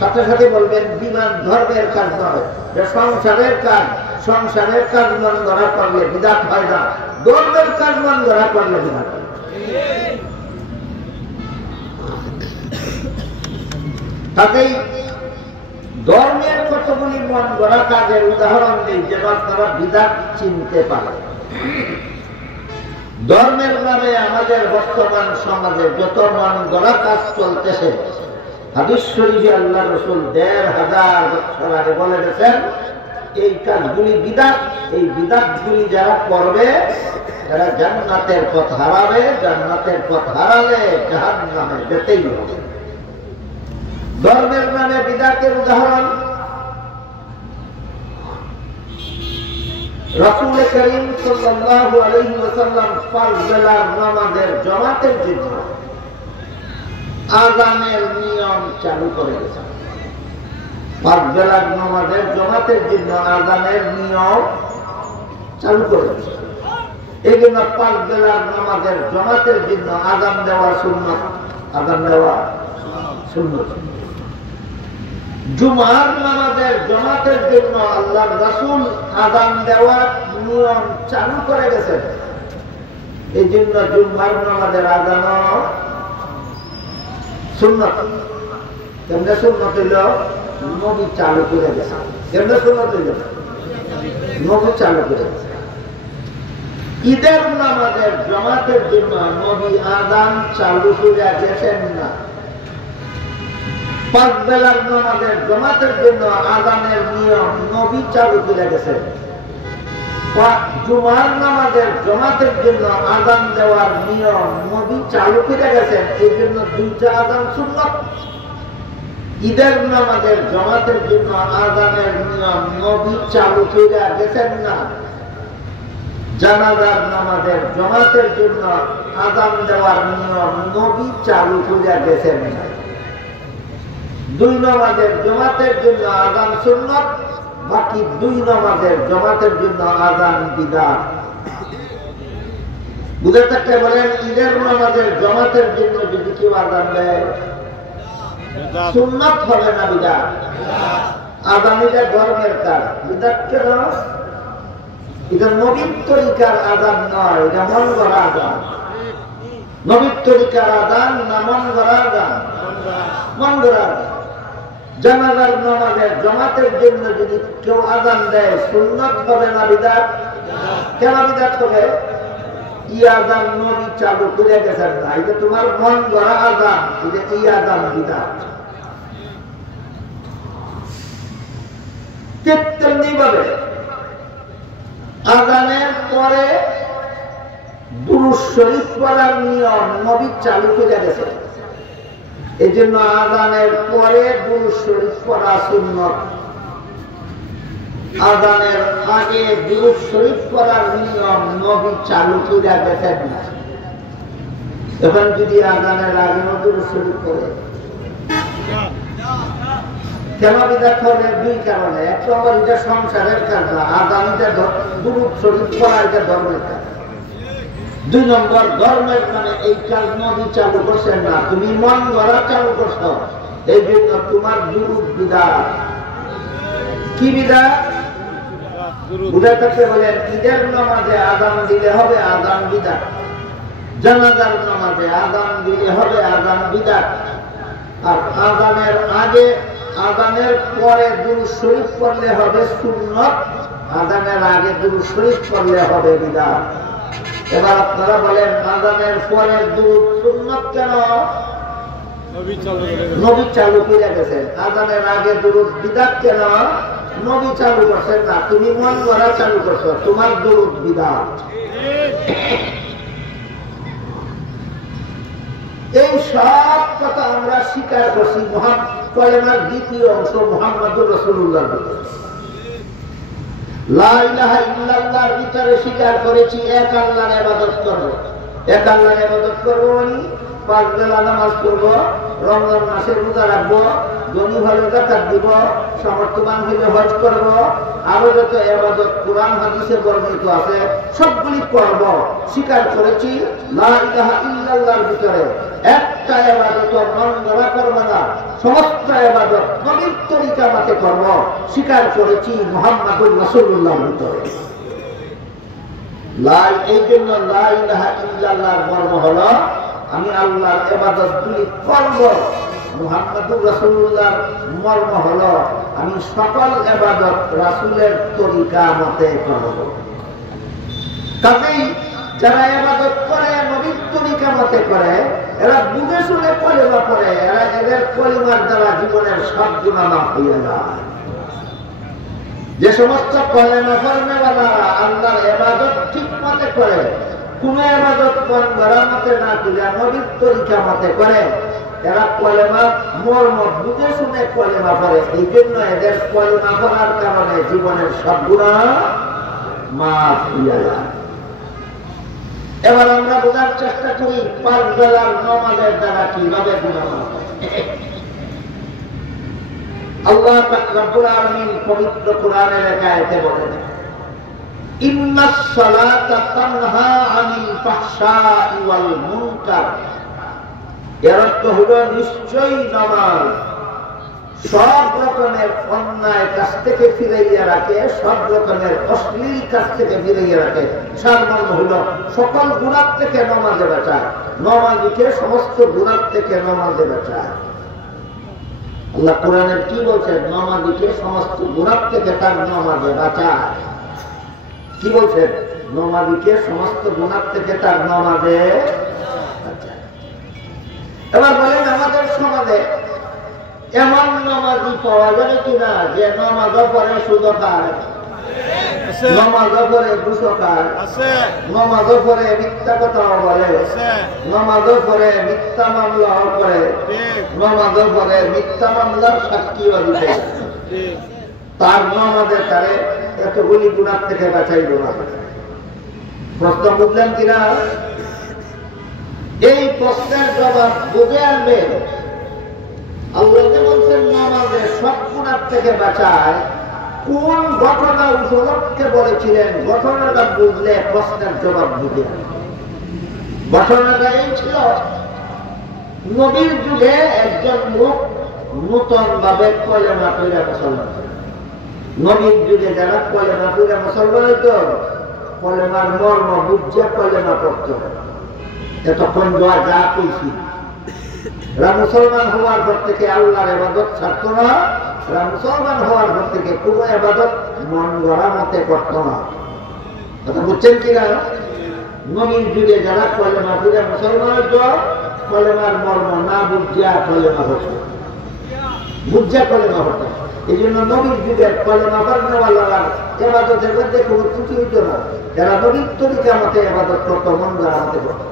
সাথে সাথে বলবেন বিমান ধর্মের কাজ নয়, সংসারের কাজ। সংসারের কাজ মন গড়া করলে বিদাত হয় না, ধর্মের কাজ মন গড়া করলে বিদাত হয়। তাতেই ধর্মের কতগুলি মন গড়া কাজের উদাহরণ নেই যেন আপনারা বিদাত চিনতে পারেন। ধর্মের নামে আমাদের বর্তমান সমাজে যত মন গড়া কাজ চলতেছে, হাদিস শরীফে আল্লাহ রাসূল ১৫০০ বছর আগে বলে গেছেন এই কাজগুলি বিদআত। এই বিদআতগুলি যারা করবে তারা জান্নাতের পথ হারাবে, জান্নাতের পথ হারালে জাহান্নামে যেতেই হবে। ধর্মের নামে বিদআতের উদাহরণ রাসূল করিম সাল্লাল্লাহু আলাইহি ওয়াসাল্লাম পাঁচ বেলার নামাজের জামাতের জন্য আযানের নিয়ম চালু করে গেছেন। পাঁচ বেলার নামাজের জামাতের জন্য আযানের নিয়ম চালু করে গেছেন। এই জন্য পাঁচ বেলার নামাজের জামাতের জন্য আযান দেওয়া সুন্নাত। আযান দেওয়া সুন্নাত। জুমার নামাজের জামাতের জন্য আল্লাহর রাসূল আযান দেওয়ার নিয়ম চালু করে গেছেন। এই জন্য জুমার নামাজের আযানও সুন্নাত। কেমনে সুন্নাত হইল? নবী চালু করে গেছেন। কেমনে সুন্নাত হইল? নবী চালু করে গেছেন। ঈদের নামাজের জামাতের জন্য নবী আযান চালু করে গেছেন না। পাঁচ বেলার নামাজের জামাতের জন্য আযানের নিয়ম নবী চালু করে গেছেন। জুমার নামাজের জামাতের জন্য আযান দেওয়ার নিয়ম নবী চালু করে গেছেন। এই জন্য দুইটা আযান সুন্নাত। ঈদের নামাজের জামাতের জন্য আযানের নিয়ম নবী চালু করে গেছেন না। জানাজার নামাজের জামাতের জন্য আযান দেওয়ার নিয়ম নবী চালু করে গেছেন না। দুই নামাজের জামাতের জন্য আযান সুন্নাত, বাকি দুই নামাজের জামাতের জন্য আযান বিদআত। বুঝে থাকতে বলেন ঈদের নামাজের জামাতের জন্য যদি কেউ আযান দেয় সুন্নাত হবে না বিদআত? আযান এটা ধর্মের কাজ, বিদআত কেন? এটা নবীর তরিকার আযান নয়, এটা মন গড়া আযান। নবীর তরিকার আযান না মন গড়া আযান? মন গড়া আযান। জানাজার নামাজের জামাতের জন্য যদি কেউ আযান দেয় সুন্নাত হবে না বিদআত? কেন বিদআত হবে? ই আযান নবী চালু করে গেছেন না, এটা তোমার মন গড়া আযান, এটা ই আযান বিদআত। তেমনি ভাবে আযানের পরে দুরূদ শরীফ পড়ার নিয়ম নবী চালু করে গেছেন। এই জন্য আযানের পরে দুরূদ শরীফ পড়া সুন্নাত। আযানের আগে দুরূদ শরীফ পড়ার নিয়ম নবী চালু করে গেছেন না। এখন যদি আযানের আগে দুরূদ শরীফ পড়ে কেন বিদআত হবে? দুই কারণে। এক নম্বর এটা সংসারের কাজ না, আযান এটা দুরূদ শরীফ পড়া এটা ধর্মের কাজ। দুই নম্বর ধর্মের মানে এই কাজ নবী চালু করছেন না, তুমি মন গড়া চালু করছো। এই জন্য তোমার দুরূদ বিদআত। কি বিদআত? বুঝে থাকতে বলেন ঈদের নামাজে আযান দিলে হবে আযান বিদআত, জানাজার নামাজে আযান দিলে হবে আযান বিদআত। আর আযানের আগে আযানের পরে দুরূদ শরীফ পড়লে হবে সুন্নাত, আযানের আগে দুরূদ শরীফ পড়লে হবে বিদআত। এবার আপনারা বলেন আযানের পরে দুরূদ সুন্নাত কেন? নবী চালু করে গেছেন। আযানের আগে দুরূদ বিদআত কেন? নবী চালু করছেন না, তুমি মন গড়া চালু করছো, তোমার দুরূদ বিদআত। এই সব কথা আমরা স্বীকার করছি কলেমার দ্বিতীয় অংশ মুহাম্মদুর রাসূলুল্লাহর ভিতরে। লা ইলাহা ইল্লাল্লাহর ভিতরে স্বীকার করেছি এক আল্লাহর ইবাদত করব। এক আল্লাহর ইবাদত করব মানে পাঁচ বেলা নামাজ পড়ব, রমজান মাসে রোজা রাখবো, ধনী হলে যাকাত দিব, সামর্থ্যবান হলে হজ করব, আরো যত ইবাদত কোরআন হাদিসে বর্ণিত আছে সবগুলি করব। স্বীকার করেছি লা ইলাহা ইল্লাল্লাহর ভিতরে একটা ইবাদত মন গড়া করবে না, সমস্ত ইবাদত নবীর তরিকা মতে করব, স্বীকার করেছি মুহাম্মাদুর রাসূলুল্লাহর ভিতরে। এই জন্য লা ইলাহা ইল্লাল্লাহর মর্ম হলো আমি আল্লাহর ইবাদতগুলি করব। মুহাম্মাদুর রাসূলুল্লাহর মর্ম হলো আমি সকল ইবাদত রাসূলের তরিকা মতে করব। কাজেই যারা ইবাদত করে নবীর তরিকা মতে করে, এরা বুঝে শুনে কলিমা পড়ে, এরা এদের কলিমার দ্বারা জীবনের সব গুনাহ মাফ হয়ে যায়। যে সমস্ত কলেমা পড়নেওয়ালারা আল্লাহর ইবাদত ঠিক মতে করে, কোন ইবাদত মন গড়া মতে না করে নবীর তরিকা মতে করে, এরা কলেমা মর্ম বুঝে শুনে কলেমা পড়ে। এই জন্য এদের কলেমা পড়ার কারণে জীবনের সব গুনাহ মাফ হয়ে যায়। এবার আমরা বোঝার চেষ্টা করি 5 বেলার নামাজের দ্বারা কিভাবে গুনাহ মাফ হয়। আল্লাহ পাক রব্বুল আলামিন পবিত্র কোরআনের এক আয়াতে বলেন, ইন্নাস সালাতা তানহা আনিল ফাহশাই ওয়াল মুনকার। এর অর্থ হলো নিশ্চয়ই নামাজ সব রকমের অন্যায় কাজ থেকে ফিরাইয়া রাখে, সব রকমের অশ্লীল কাজ থেকে ফিরাইয়া রাখে। সারমর্ম হলো সকল গুনাহ থেকে নামাজে বাঁচায়, নামাজীকে সমস্ত গুনাহ থেকে নামাজে বাঁচায়। আল্লাহ কোরআনে কি বলছেন? নামাজীকে সমস্ত গুনাহ থেকে তার নামাজে বাঁচায়। কি বলছেন? নামাজীকে সমস্ত গুনাহ থেকে তার নামাজে বাঁচায়। এবার বলেন আমাদের সমাজে এমন নামাজি পাওয়া যাবে কিনা যে নামাজও পড়ে সুদও খায়, নামাজও পড়ে ঘুষও খায়, নামাজও পড়ে মিথ্যা কথাও বলে, নামাজও পড়ে মিথ্যা মামলাও করে, নামাজও পড়ে মিথ্যা মামলার সাক্ষীও দিতে, তার নামাজে তারে এতগুলি গুনাহ থেকে বাঁচাইল না। প্রশ্ন বুঝলেন কিনা? এই প্রশ্নের জবাব বুঝে আনবে। আল্লাহ যে বলছেন নামাজে সব গুনাহ থেকে বাঁচায়, কোন ঘটনা উপলক্ষে বলেছিলেন? ঘটনাটা বুঝলে প্রশ্নের জবাব বুঝে। ঘটনাটা এই ছিল, নবীর যুগে একজন লোক নূতন ভাবে কলেমা পড়ে মুসলমান। নবীর যুগে যারা কলেমা পড়ে মুসলমান হইতো, কলেমার মর্ম বুঝে কলেমা পড়তো। এতক্ষণ যা কইছি, এরা মুসলমান হওয়ার পর থেকে আল্লাহর ইবাদত ছাড়তো না, এরা মুসলমান হওয়ার পর থেকে কোনো ইবাদত মন গড়া মতে করতো না। কথা বুঝছেন কিনা? নবীর যুগে যারা কলেমা পড়ে মুসলমান হইতো, কলেমার মর্ম না বুঝিয়া কলেমা হতো, বুঝিয়া কলেমা হতো। এই জন্য নবীর যুগের কলেমা পড়নেওয়ালারা ইবাদতের মধ্যে কোনো ত্রুটি হইতো না। এরা নবীর তরিকা মতে ইবাদত করতো, মন গড়া মতে করতো।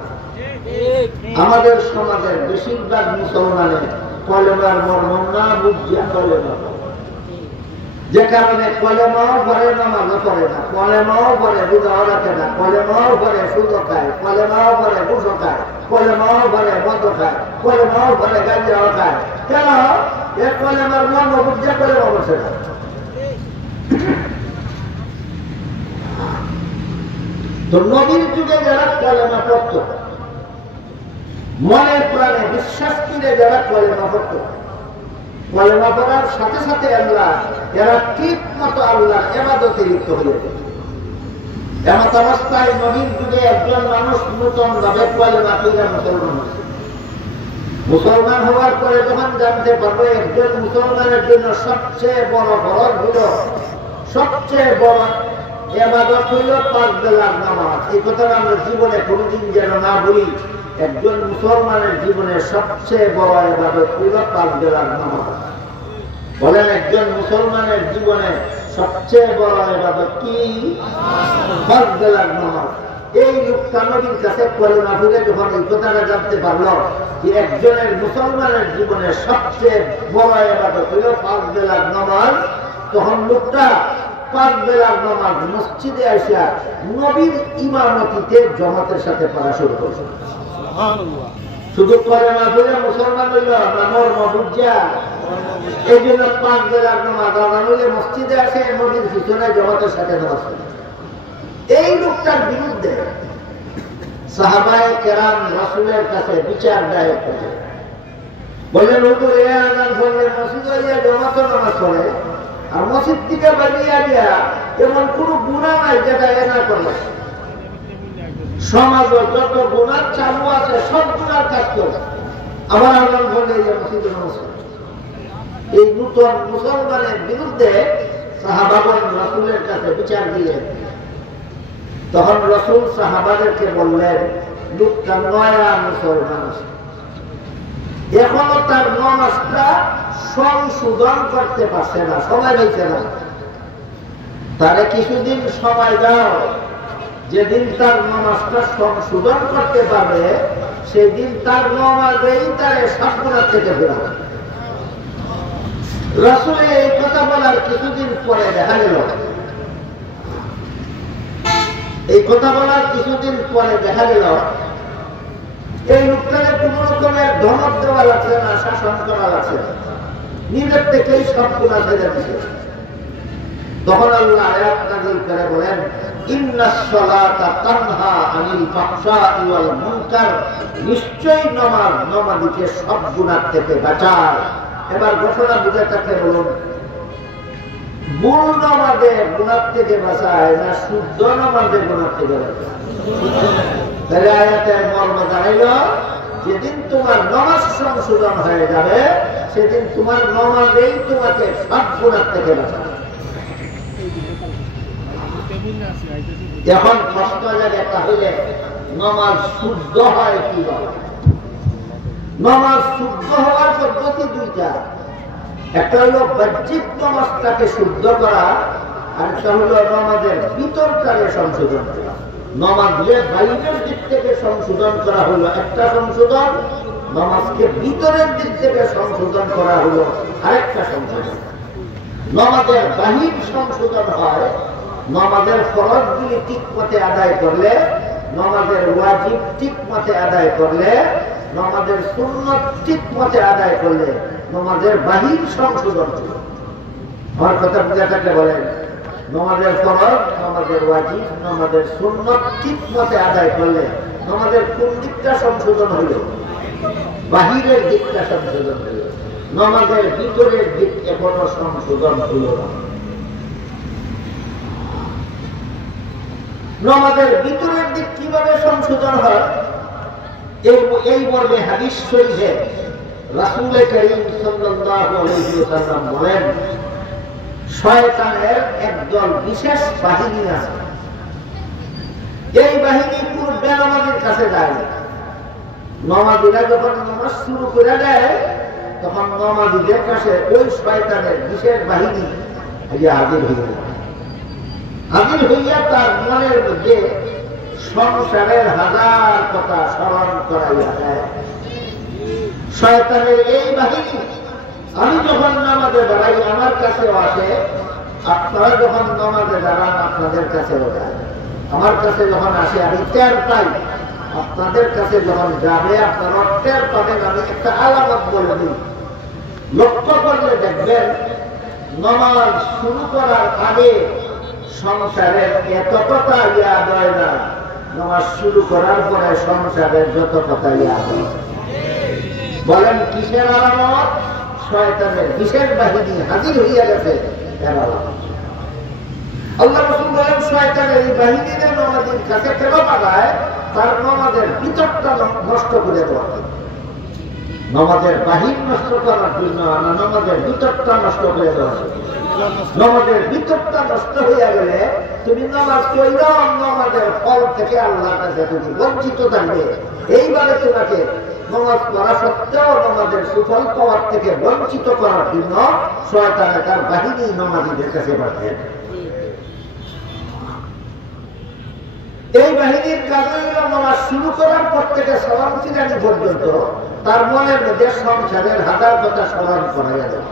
আমাদের সমাজের বেশিরভাগ মুসলমানের কলেমার মর্ম না বুঝিয়া কলেমা, যে কারণে কলেমাও পড়ে নামাজও পড়ে না, কলেমাও পড়ে রোজাও রাখে না, কলেমাও পড়ে সুদও খায়, কলেমাও পড়ে ঘুষও খায়, কলেমাও পড়ে মদও খায়, কলেমাও পড়ে গাঁজাও খায়। কেন? এ কলেমার মর্ম বুঝিয়া কলেমা বসে না। তো নবীর যুগে যারা কলেমা পড়তো, মনে প্রাণে বিশ্বাস করে যারা কলেমা পড়তো, কলেমা পড়ার সাথে সাথে আল্লাহ এরা ঠিক মতো আল্লাহ ইবাদতে লিপ্ত হয়ে যেত। এমত অবস্থায় নবীর যুগে একজন মানুষ নূতন ভাবে কলেমা পড়ে মুসলমান হয়েছে। মুসলমান হওয়ার পরে যখন জানতে পারবে একজন মুসলমানের জন্য সবচেয়ে বড় ফরজ হইল, সবচেয়ে বড় ইবাদত হইল 5 বেলার নামাজ। এই কথাটা আমরা জীবনে কোনোদিন যেন না বলি। একজন মুসলমানের জীবনে সবচেয়ে বড় ইবাদত হইল 5 বেলার নামাজ। বলেন একজন মুসলমানের জীবনে সবচেয়ে বড় ইবাদত কি? 5 বেলার নামাজ। এই লোকটা নবীর কাছে কলেমা পড়ে যখন এই কথাটা জানতে পারল যে একজনের মুসলমানের জীবনে সবচেয়ে বড় ইবাদত হইল 5 বেলার নামাজ, তখন লোকটা 5 বেলার নামাজ মসজিদে আসা নবীর ইমামতিতে জামাতের সাথে পড়া শুরু করল। শুধু কলেমা পড়ে মুসলমান হইল না, মর্ম বুঝিয়া। এই জন্য 5 বেলার নামাজ আদান হইলে মসজিদে আসে, নবীর পিছনে জামাতের সাথে নামাজ পড়ে। এই লোকটার বিরুদ্ধে সাহাবায়ে কেরাম রাসূলের কাছে বিচার দায়ের করলেন, বললেন হুজুর এ আযান করলে মসজিদে গিয়ে জামাতে নামাজ পড়ে আর মসজিদ থেকে বেরিয়ে গিয়া এমন কোন গুনাহ নাই যেটা এ না করে। সমাজে যত গুনাহ চালু আছে সব গুনার কাজ করে আবার আযান করলে মসজিদে নামাজ পড়ে। এই নতুন মুসলমানের বিরুদ্ধে সাহাবাগণ রাসূলের কাছে বিচার দিলেন। তখন রাসূল সাহাবাদেরকে বললেন, লোকটা নয়া মুসলমান, এখনো তার নামাজটা সংশোধন করতে পারছে না, সময় পাইছে না। তারে কিছুদিন সময় দাও, যেদিন তার নামাজটা সংশোধন করতে পারবে সেদিন তার নামাজেই তার সব গুনাহ থেকে ফেরাবে। রাসূলের এই কথা বলার কিছুদিন পরে দেখা গেল, এই লোকটাকে কোন রকমের ধমক দেওয়া লাগছে না, শাসন করা লাগছে না, নিজের থেকেই সব গুনাহ ছেড়ে দিছে। তখন আল্লাহ আয়াত নাযিল করে বলেন, ইন্নাস সালাতা তানহা আনিল ফাহশাই ওয়াল মুনকার, নিশ্চয়ই নামাজ নামাজীকে সব গুনাহ থেকে বাঁচায়। এবার ঘোষণা বুঝে থাকলে বলুন, ভুল নামাজে গুনাহ থেকে বাঁচায় না শুদ্ধ নামাজে গুনাহ থেকে বাঁচায়? তাহলে আয়াতের মর্ম দাঁড়াইল, যেদিন তোমার নামাজ সংশোধন হয়ে যাবে সেদিন তোমার নামাজেই তোমাকে সব গুনাহ থেকে বাঁচাবে। এখন প্রশ্ন জাগে, তাহলে নামাজ শুদ্ধ হয় কিভাবে? নামাজ শুদ্ধ হওয়ার পদ্ধতি দুইটা, একটা হলো বাহ্যিক নামাজটাকে শুদ্ধ করা, আর একটা হলো নামাজের ভিতরটাকে সংশোধন করা। নামাজের বাইরের দিক থেকে সংশোধন করা হলো একটা সংশোধন, নামাজকে ভিতরের দিক থেকে সংশোধন করা হলো আরেকটা সংশোধন। নামাজের বাহির সংশোধন হয় নামাজের ফরজগুলি ঠিক মতে আদায় করলে, নামাজের ওয়াজিব ঠিক মতে আদায় করলে, নামাজের সুন্নাত ঠিক মতে আদায় করলে নামাজের বাহির সংশোধন ছিল। আমার কথা বুঝে থাকলে বলেন, নামাজের ফরজ, নামাজের ওয়াজিব, নামাজের সুন্নাত ঠিক মতে আদায় করলে নামাজের কোন দিকটা সংশোধন হইল? বাহিরের দিকটা সংশোধন হইল, নামাজের ভিতরের দিক এখনো সংশোধন হইল না। নামাজের ভিতরের দিক কিভাবে সংশোধন হয় এই মর্মে হাদিস শরীফে রাসূল করিম সাল্লাল্লাহু আলাইহি ওয়াসাল্লাম বলেন, শয়তানের একদল বিশেষ বাহিনী আছে, এই বাহিনী পূর্বে নামাজের কাছে যায় না। নামাজীরা যখন নামাজ শুরু করে দেয় তখন নামাজীদের কাছে ওই শয়তানের বিশেষ বাহিনী হাজির হইয়া তার মনের মধ্যে সংসারের হাজার কথা স্মরণ করাইয়া দেয়। শয়তানের এই বাহিনী আমি যখন নামাজে দাঁড়াই আমার কাছেও আসে, আপনারা যখন নামাজে দাঁড়ান আপনাদের কাছেও যায়। আমার কাছে যখন আসে আমি টের পাই, আপনাদের কাছে যখন যাবে আপনারা টের পাবেন। আমি একটা আলামত বলে দিই, লক্ষ্য করলে দেখবেন নামাজ শুরু করার আগে সংসারের এত কথা ইয়াদ হয় না, নামাজ শুরু করার পরে সংসারের যত কথা ইয়াদ হয়। বলেন কিসের আলামত? শয়তানের বিশেষ বাহিনী হাজির হইয়া গেছে এর আলামত। আল্লাহ রাসূল বলেন, শয়তানের এই বাহিনীরা নামাজের কাছে কেন পাঠায়? তার নামাজের ভিতরটা নষ্ট করে দেওয়া, নামাজের বাহির নষ্ট করার জন্য না, নামাজের ভিতরটা নষ্ট করে দেওয়া। নামাজের ভিতরটা নষ্ট হইয়া গেলে তুমি নামাজ কইরাও নামাজের ফল থেকে আল্লাহর কাছে তুমি বঞ্চিত থাকবে। এইভাবে তোমাকে নামাজ পড়া সত্ত্বেও নামাজের সুফল পাওয়ার থেকে বঞ্চিত করার জন্য শয়তানে তার বাহিনী নামাজীদের কাছে পাঠায়। এই বাহিনীর কাজ হইল নামাজ শুরু করার পর থেকে সালাম ফিরানি পর্যন্ত তার মনের মধ্যে সংসারের হাজার কথা স্মরণ করাইয়া দেওয়া।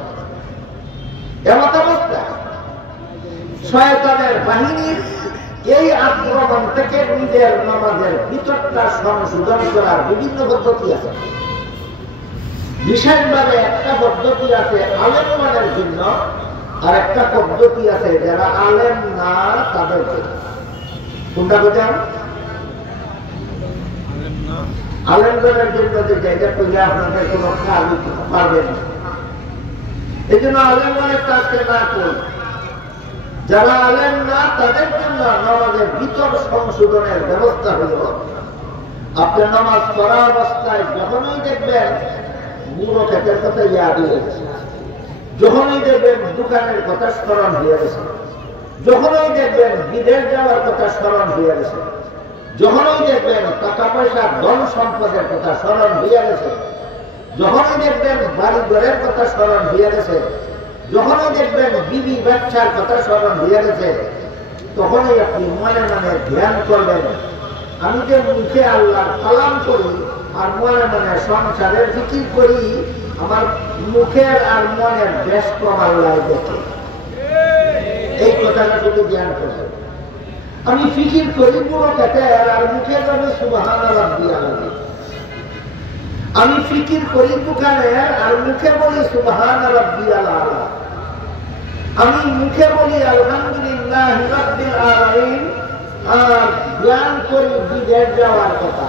এমত অবস্থা শয়তানের বাহিনীর এই আক্রমণ থেকে নিজের নামাজের ভিতরটা সংশোধন করার বিভিন্ন পদ্ধতি আছে। বিশেষভাবে একটা পদ্ধতি আছে আলেম মানের জন্য, আর একটা পদ্ধতি আছে যারা আলেম না তাদের জন্য। কোনটা বোঝান? আলেমদের জন্য যে জায়গা করলে আপনাদের কোনো কাজ পারবেন না। এই জন্য আলেমের কাজকে না করি, যারা আলেম না তাদের জন্য নামাজের ভিতর সংশোধনের ব্যবস্থা হল, আপনি নামাজ পড়া অবস্থায় যখনই দেখবেন বুড়ো ক্ষেতের কথা ইয়াদ হয়ে গেছে, যখনই দেখবেন দোকানের কথা স্মরণ হয়ে গেছে, যখনই দেখবেন বিদেশ যাওয়ার কথা স্মরণ হয়ে গেছে, যখনই দেখবেন টাকা পয়সা ধন সম্পদের কথা স্মরণ হয়ে গেছে, যখনই দেখবেন বাড়ি ঘরের কথা স্মরণ হয়ে গেছে, যখনই দেখবেন বিবি বাচ্চার কথা স্মরণ হয়ে গেছে, তখনই আপনি মনে মনে ধ্যান করবেন, আমি যে মুখে আল্লাহর কালাম করি আর মনে মনে সংসারের ফিকির করি, আমার মুখের আর মনের বেশ কম আল্লাহ দেখে। এই কথাটা শুধু জ্ঞান করবেন। আমি ফিকির করি পুরো ক্ষেতের আর মুখে যাবে সুবহানাল্লাহ দিয়া লাগে। আমি ফিকির করি দোকানের আর মুখে বলি সুবহানাল্লাহ দিয়া লাগে। আমি মুখে বলি আলহামদুলিল্লাহ রাব্বিল আলামিন আর জ্ঞান করি বিদেশ যাওয়ার কথা।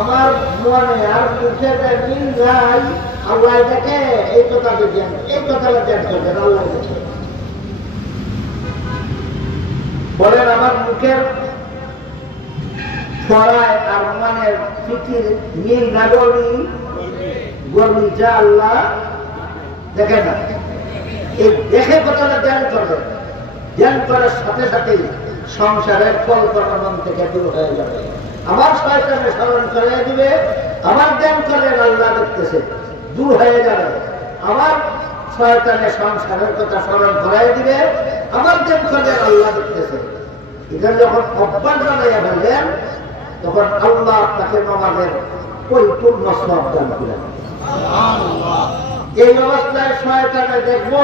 আমার মনে আর মুখে মিল যায়, আল্লাহ দেখে। এই কথাটা জ্ঞান, এই কথাটা জ্ঞান করবেন, আল্লাহ দেখে। বলেন আমার মুখের ছড়ায় আর মনের ফিকির মিল না গরমি যা আল্লাহ দেখে না। এই দেখে কথাটা জ্ঞান করবেন, জ্ঞান করার সাথে সাথেই সংসারের কল্পনা মন থেকে দূর হয়ে যাবে। আমার শয়তানে স্মরণ করে দিবে, আমার জ্ঞান করেন আল্লাহ দেখতেছে, দূর হয়ে যাবে। আমার শয়তানে সংসারের কথা স্মরণ করাই দিবে, আমার জ্ঞান করেন আল্লাহ দেখতেছে। এটা যখন অভ্যাস বানাইয়া ফেলবেন, তখন আল্লাহ আপনাকে নামাজের পরিপূর্ণ সওয়াব দান করেন। এই অবস্থায় শয়তানে দেখবো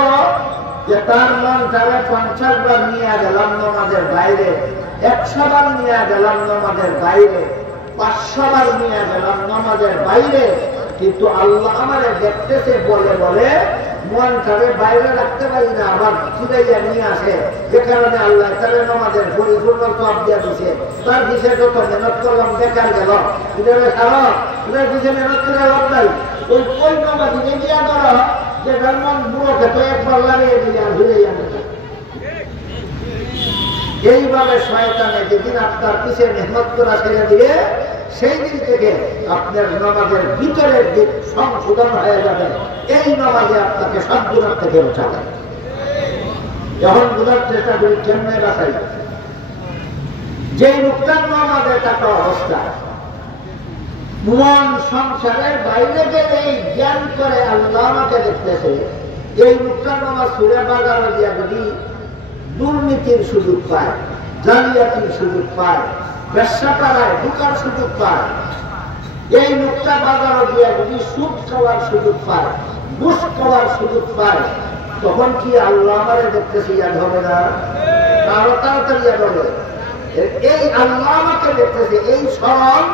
যে তার মনটারে 50 বার নিয়ে গেলাম নামাজের বাইরে, 100 বার নিয়ে গেলাম নামাজের বাইরে, 500 বার নিয়ে গেলাম নামাজের বাইরে, কিন্তু আল্লাহ আমারে দেখতেছে বলে বলে মনটারে বাইরে রাখতে পারি না, আবার ফিরাইয়া নিয়ে আসে। যে কারণে আল্লাহ তাহলে নামাজের পরিপূর্ণ সওয়াব দিয়ে দিছে। তার পিছিয়ে যত মেহনত করলাম বেকার গেল, এটা খারাপ, এটার পিছিয়ে মেহনত করে লাভ নাই। ওই নামাজ এগিয়ে ধরো যে মন বুড়ো খেতে একবার লাগিয়ে দিয়ে ফিরাইয়া নেবে। এইভাবে শয়তানে যেদিন আপনার পিছিয়ে মেহনত করা ছেড়ে দিয়ে, সেই দিন থেকে আপনার নামাজের ভিতরের দিক সংশোধন হয়ে যাবে। এই নামাজে আপনাকে সব গুণার থেকে বাঁচাবে। যখন বোঝার চেষ্টা করি কেমনে বাঁচাই, যে লোকটার নামাজের টাকা অবস্থা মন সংসারের বাইরে গেলে এই জ্ঞান করে আল্লাহ আমাকে দেখতেছে, এই লোকটার নামাজ সুরে বাজারে দিয়া যদি দুর্নীতির সুযোগ পায়, জালিয়াতির সুযোগ পায়, ব্যবসা পাড়ায় ঢুকার সুযোগ পায়, এই লোকটা বাজারে দিয়া যদি সুদ খাওয়ার সুযোগ পায়, ঘুষ খাওয়ার সুযোগ পায়, তখন কি আল্লাহ আমারে দেখতেছে ইয়াদ হবে না? আরো তাড়াতাড়ি ইয়াদ হবে। এই আল্লাহ আমাকে দেখতেছে, এই স্মরণ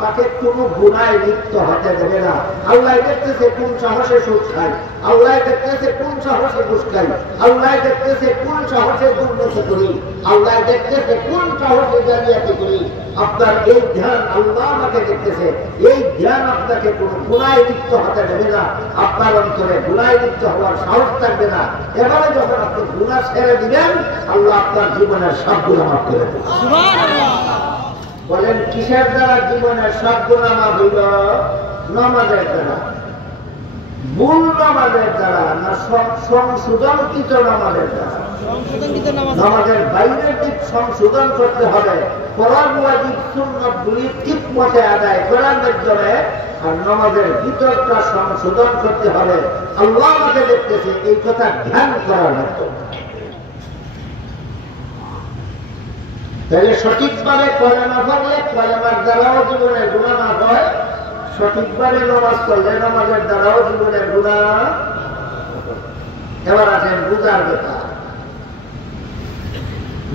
তাকে কোন গুনায় লিপ্ত হতে দেবে না। আল্লাহ দেখতেছে কোন সাহসে সুদ খাই, আল্লাহ দেখতেছে কোন সাহসে ঘুষ খাই, আল্লাহ দেখতেছে কোন সাহসে দুর্নীতি করি, আল্লাহ দেখতেছে কোন সাহসে জালিয়াতি করি। আপনার এই ধ্যান, আল্লাহ আমাকে দেখতেছে, এই ধ্যান আপনাকে কোন গুনায় লিপ্ত হতে দেবে না। আপনার অন্তরে গুনায় লিপ্ত হওয়ার সাহস থাকবে না। এবারে যখন আপনি গুনাহ ছেড়ে দিবেন, আল্লাহ আপনার জীবনের সব গুনাহ মাফ করে দেবেন। বলেন কিসের দ্বারা জীবনের সব গুনাহ মাফ হইল? নামাজের দ্বারা। মূল নামাজের দ্বারা না সংশোধনকৃত নামাজের দ্বারা? নামাজের বাইরের দিক সংশোধন করতে হবে, ফরজ ওয়াজিব সুন্নাতগুলি ঠিক মতে আদায় করার মাধ্যমে, আর নামাজের ভিতরটা সংশোধন করতে হবে। আল্লাহ আমাকে দেখতেছে, এই কথা ধ্যান করার মাধ্যমে। তাহলে সঠিকভাবে কলেমা পড়লে কলেমার দ্বারাও জীবনের গুনাহ মাফ হয়, সঠিকভাবে নামাজ পড়লে নামাজের দ্বারাও জীবনের গুনাহ। এবার আছেন রোজার ব্যাপার।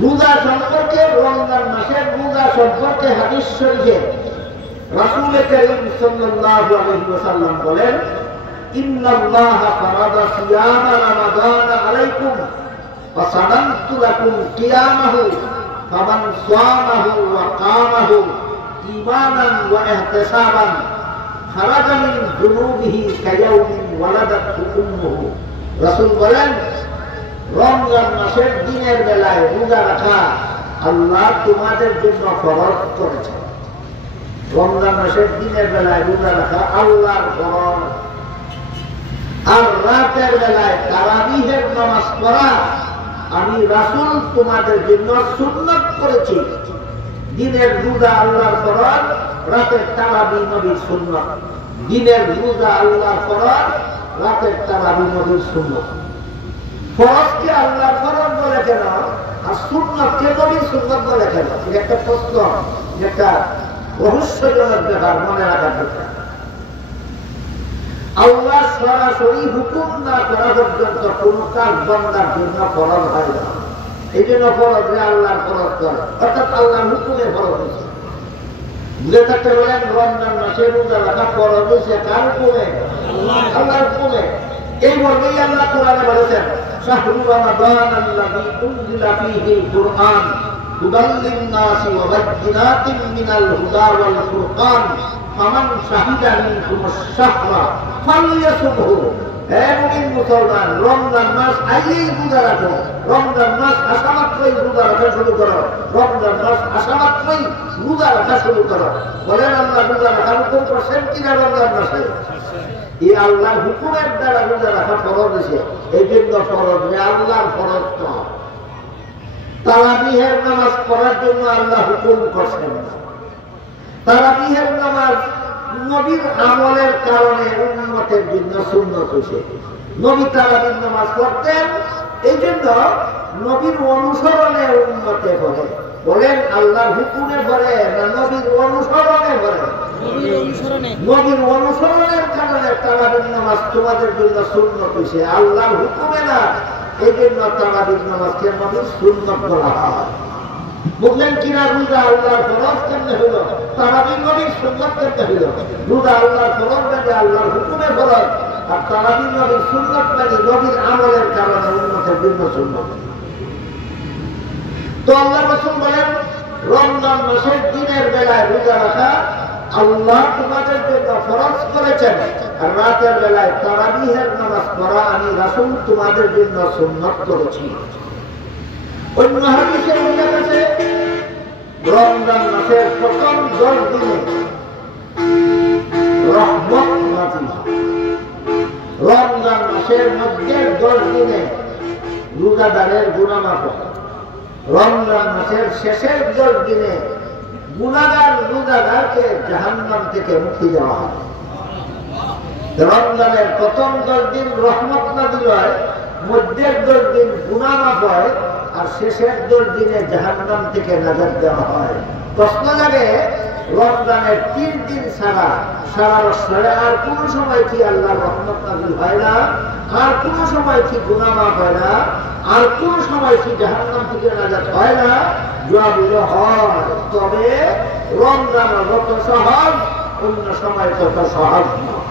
রোজা সম্পর্কে, রমজান মাসের রোজা সম্পর্কে হাদিস শরীফে রাসূল কারীম সাল্লাল্লাহু আলাইহি ওয়াসাল্লাম বলেন, ইন্নাল্লাহা ফারাদা সিয়ামা রমাদান আলাইকুম ওয়া সানানতু লাকুম কিয়ামাহু ফামান সামাহু ওয়া কামাহু ঈমানান ওয়া ইহতিসাবান খারাজা মিন যুনুবিহি কায়াউমিন ওয়ালাদাতহু উম্মুহু। রাসূল বলেন, রমজান মাসের দিনের বেলায় রোজা রাখা আল্লাহ তোমাদের জন্য ফরজ করেছেন। রমজান মাসের দিনের বেলায় রোজা রাখা আল্লাহর ফরজ। আর রাতের বেলায় তারাবিহের নামাজ পড়া আমি রাসূল তোমাদের জন্য সুন্নাত করেছি। দিনের রোজা আল্লাহর ফরজ, রাতের তারাবি নবীর সুন্নাত। দিনের রোজা আল্লাহর ফরজ, রাতের তারাবি নবীর সুন্নাত। ফরজকে আল্লাহর ফরজ বলে কেন আর সুন্নাতকে নবীর সুন্নাত বলে কেন? এটা একটা প্রশ্ন, একটা রহস্যজনক ব্যাপার, মনে রাখার দরকার। আল্লাহ সরাসরি হুকুম না করা পর্যন্ত কোন কাজ বান্দার জন্য ফরজ হয় না। এই জন্য ফরজ আল্লাহর ফরজ করে, অর্থাৎ আল্লাহর হুকুমে ফরজ হয়েছে। বুঝে থাকতে বলেন, রমজান মাসে রোজা রাখা ফরজ হয়েছে কার হুকুমে? আল্লাহর হুকুমে। এই মর্মেই আল্লাহ কোরআনে বলেছেন, শাহরু রমাদান আল্লাযী উনজিলা ফীহিল কুরআন হুদাল লিন-নাসি ওয়া বায়্যিনাতিন মিনাল হুদা ওয়াল ফুরকান ফামান শাহিদা মিনকুমুশ শাহরা ফালইয়াসুমহু। হে মুমিন মুসলমান, রমজান মাস আইলেই রোজা রাখো। রমজান মাস আসা মাত্রই রোজা রাখা শুরু করো। রমজান মাস আসা মাত্রই রোজা রাখা শুরু করো। বলেন, আল্লাহ রোজা রাখার হুকুম করছেন কিনা রমজান মাসে? এই আল্লাহর হুকুমের দ্বারা রোজা রাখা ফরজ হয়েছে। এই জন্য ফরজ, আল্লাহর ফরজ নয়। তারাবিহের নামাজ পড়ার জন্য আল্লাহ হুকুম করছেন না। তারাবিহের নামাজ নবীর আমলের কারণে উম্মতের জন্য সুন্নাত হয়েছে। নবী তারাবির নামাজ পড়তেন, এই জন্য নবীর অনুসরণে উম্মতে পড়ে। বলেন, আল্লাহর হুকুমে পড়ে না নবীর অনুসরণে পড়ে? নবীর অনুসরণের কারণে তারাবির নামাজ তোমাদের জন্য সুন্নাত হয়েছে, আল্লাহর হুকুমে না। এই জন্য তারাবির নামাজকে নবীর সুন্নাত বলা হয়। বুঝলেন কিনা? রোজা আল্লাহর ফরজ কেমনে হইল, তারাবি নবীর সুন্নাত কেমনে হইল? রোজা আল্লাহর ফরজ মানে আল্লাহর হুকুমে ফরজ, আর তারাবি নবীর সুন্নাত মানে নবীর আমলের কারণে উম্মতের জন্য সুন্নাত। তো আল্লাহ রাসূল বলেন, রমজান মাসের দিনের বেলায় রোজা রাখা আল্লাহ তোমাদের জন্য ফরজ করেছেন, আর রাতের বেলায় তারাবিহের নামাজ পড়া আমি রাসূল তোমাদের জন্য সুন্নাত করেছি। অন্য হাদিসে উল্লেখ আছে, রমজান মাসের প্রথম 10 দিনে রহমত নাযিল হয়। রমজান মাসের মধ্যের 10 দিনে রোজাদারের গুনাহ মাফ হয়। রমজান মাসের শেষের 10 দিনে গুনাহগার রোজাদারকে জাহান্নাম থেকে মুক্তি দেওয়া হয়। রমজানের প্রথম 10 দিন রহমত নাযিল হয়, মধ্যের 10 দিন গুনাহ মাফ হয়, আর শেষের 10 দিনে জাহান্নাম থেকে নাজাত দেওয়া হয়। প্রশ্ন লাগে, রমজানের 3 দিন ছাড়া সারা বছরে আর কোন সময় কি আল্লাহর রহমত নাযিল হয় না? আর কোন সময় কি গুনাহ মাফ হয় না? আর কোন সময় কি জাহান্নাম থেকে নাজাত হয় না? জবাব হলো হয়। তবে রমজান যত সহজ, অন্য সময় তত সহজ নয়।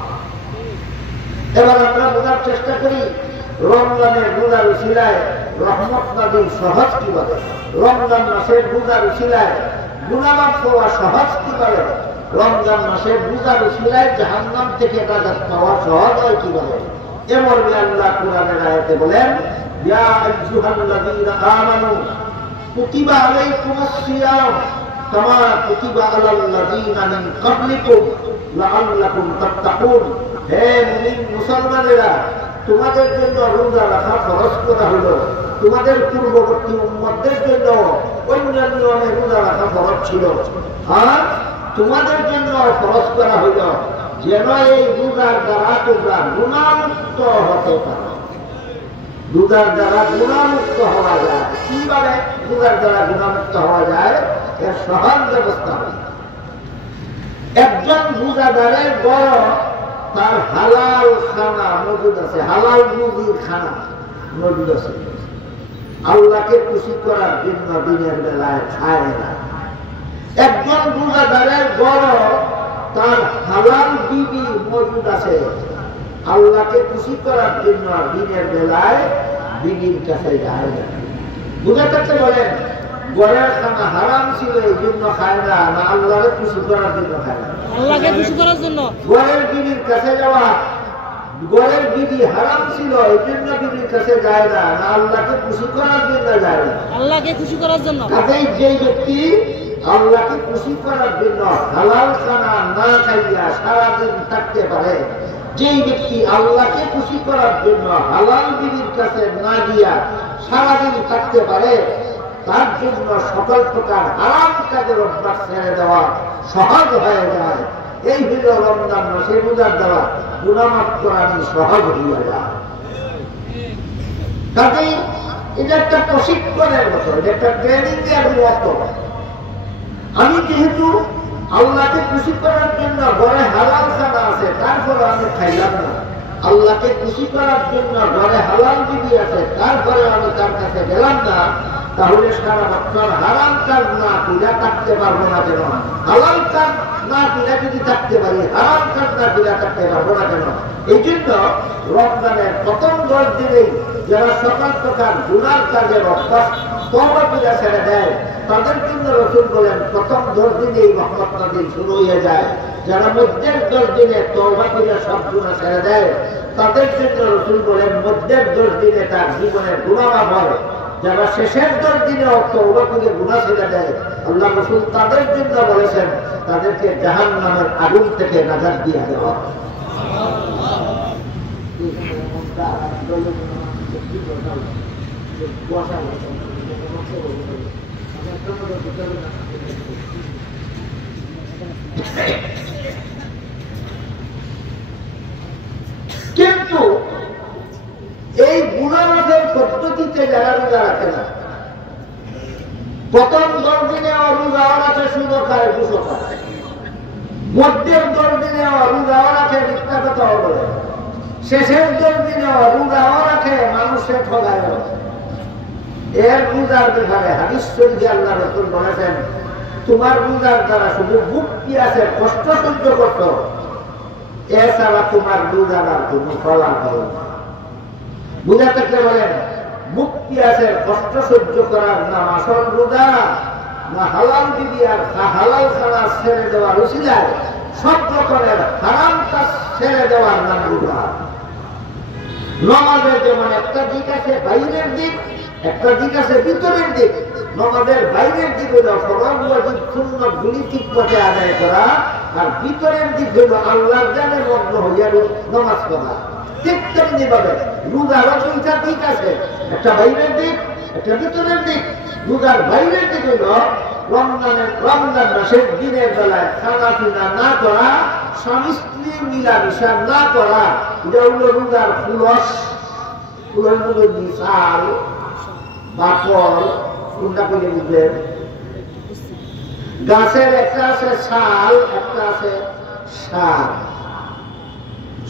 এবার আমরা বোঝার চেষ্টা করি, রমজানের রোজার উসিলায় রহমত নাযিল সহজ কিভাবে? রমজান মাসের রোজার উসিলায় গুনাহ মাফ হওয়া সহজ কিভাবে? রমজান মাসের রোজার উসিলায় জাহান্নাম থেকে নাজাত পাওয়া সহজ হয় কিভাবে? এমন আল্লাহ কোরআনের আয়াতে বলেন, ইয়া আইয়ুহাল্লাযীনা আমানু কুতিবা আলাইকুমুস সিয়াম কামা কুতিবা আলাল্লাযীনা মিন ক্বাবলিকুম লাআল্লাকুম তাত্তাকুন। হে মুমিন মুসলমানেরা, তোমাদের জন্য রোজা রাখা ফরজ করা হলো। তোমাদের পূর্ববর্তী উম্মতদের জন্য অন্যান্য নিয়মে রোজা রাখা ফরজ ছিল, আর তোমাদের জন্য ফরজ করা হইল যেন এই রোজার দ্বারা তোমরা গুনাহমুক্ত হতে পারো। রোজার দ্বারা গুনাহমুক্ত হওয়া যায়। কিভাবে রোজার দ্বারা গুনাহমুক্ত হওয়া যায়? এর সহজ ব্যবস্থা। একজন রোজাদারের বড় তার হালাল খানা মজুদ আছে, হালাল রুজির খানা মজুদ আছে। আল্লাহকে খুশি করার জন্য দিনের বেলায় খায় না। একজন রোজাদারের বড় তার হালাল বিবি মজুদ আছে, আল্লাহকে খুশি করার জন্য দিনের বেলায় বিবির কাছে যায় না। বুঝে থাকতে বলেন, ঘরের খানা হারাম ছিল এই জন্য খায় না, না আল্লাহকে খুশি করার জন্য খায় না? আল্লাহকে খুশি করার জন্য। ঘরের বিবির কাছে যাওয়া, ঘরের বিবি হারাম ছিল এই জন্য বিবির কাছে যায় না, না আল্লাহকে খুশি করার জন্য যায় না? আল্লাহকে খুশি করার জন্য। কাজেই যে ব্যক্তি আল্লাহকে খুশি করার জন্য হালাল খানা না খাইয়া সারাদিন থাকতে পারে, যেই ব্যক্তি আল্লাহকে খুশি করার জন্য হালাল বিবির কাছে না গিয়া সারাদিন থাকতে পারে, তার জন্য সকল প্রকার হারাম কাজের অভ্যাস ছেড়ে দেওয়া সহজ হয়ে যায়। এই হইল রমজান মাসে রোজার দেওয়া গুনাহ মাফ করানি সহজ হইয়া যায়। কাজেই এটা একটা প্রশিক্ষণের মতো, এটা একটা ট্রেনিং এর মতো। আমি যেহেতু আল্লাহকে খুশি করার জন্য ঘরে হালাল খানা আছে, তারপরে আমি খাইলাম না। আল্লাহকে খুশি করার জন্য ঘরে হালাল বিবি আছে, তারপরে আমি তার কাছে গেলাম না, তাহলে সারা বছর হারাম কাজ না পূজা থাকতে পারবো না কেন? হালাল কাজ না পূজা যদি থাকতে পারি, হারাম কাজ না পূজা থাকতে পারবো না কেন? এই জন্য রমজানের প্রথম 10 দিনেই যারা সকাল সকাল গুনার কাজের অভ্যাস তওবা পূজা ছেড়ে দেয়, তাদের জন্য রাসূল বলেন প্রথম 10 দিনেই রহমত নাযিল শুরু হয়ে যায়। যারা মধ্যের 10 দিনে তওবা পূজা সব গুনাহ ছেড়ে দেয়, তাদের জন্য রাসূল বলেন মধ্যের 10 দিনে তার জীবনের গুনাহ মাফ হয়। যারা শেষের 10 দিনে তওবা করে গুনাহ ছেড়ে দেয়, আল্লাহ রাসূল তাদের জন্য বলেছেন তাদেরকে জাহান্নামের আগুন থেকে নাজাত দিয়ে দেওয়া। কিন্তু এই গুনাহের পদ্ধতিতে যারা রোজা রাখে না, প্রথম 10 দিনে রোজা রাখে শুধু খায় দুশো খায়, মধ্যের 10 দিনে রোজা রাখে মিথ্যা কথা বলে, শেষের 10 দিনে রোজা রাখে মানুষের ঠগায়। এর রোজার ব্যাপারে হাদিস শরীফে আল্লাহ রাসূল বলেছেন তোমার রোজার দ্বারা শুধু মুক্তি আছে, কষ্ট সহ্য করতো, এছাড়া তোমার রোজার আর কোনো ফলাফল না। বুঝা থাকলে বলেন মুক্তি আছে কষ্ট সহ্য করার নাম আসল রোজা, না হালাল বিবি আর হালাল খানা ছেড়ে দেওয়ার উসিলায় সব রকমের হারাম কাজ ছেড়ে দেওয়ার নাম রোজা। নামাজের যেমন একটা দিক আছে বাইরের দিক, একটা দিক আছে ভিতরের দিক। নামাজের বাইরের দিক হলো ফরজ ওয়াজিব সুন্নাত গুলি ঠিক পথে আদায় করা, আর ভিতরের দিক হলো আল্লাহর জানে মগ্ন হইয়া নামাজ পড়া। ঠিক তেমনি ভাবে রোজারও দুইটা দিক আছে, একটা বাইরের দিক, একটা ভিতরের দিক। রোজার বাইরের দিক হলো রমজান মাসের দিনের বেলায় খানা পিনা না করা, স্বামী স্ত্রী মিলামিশা না করা, এটা হলো রোজার ফুলস। ফুলের মধ্যে বিশাল বাকল কোনটা করে বুঝলেন? গাছের একটা আছে শাল, একটা আছে সার।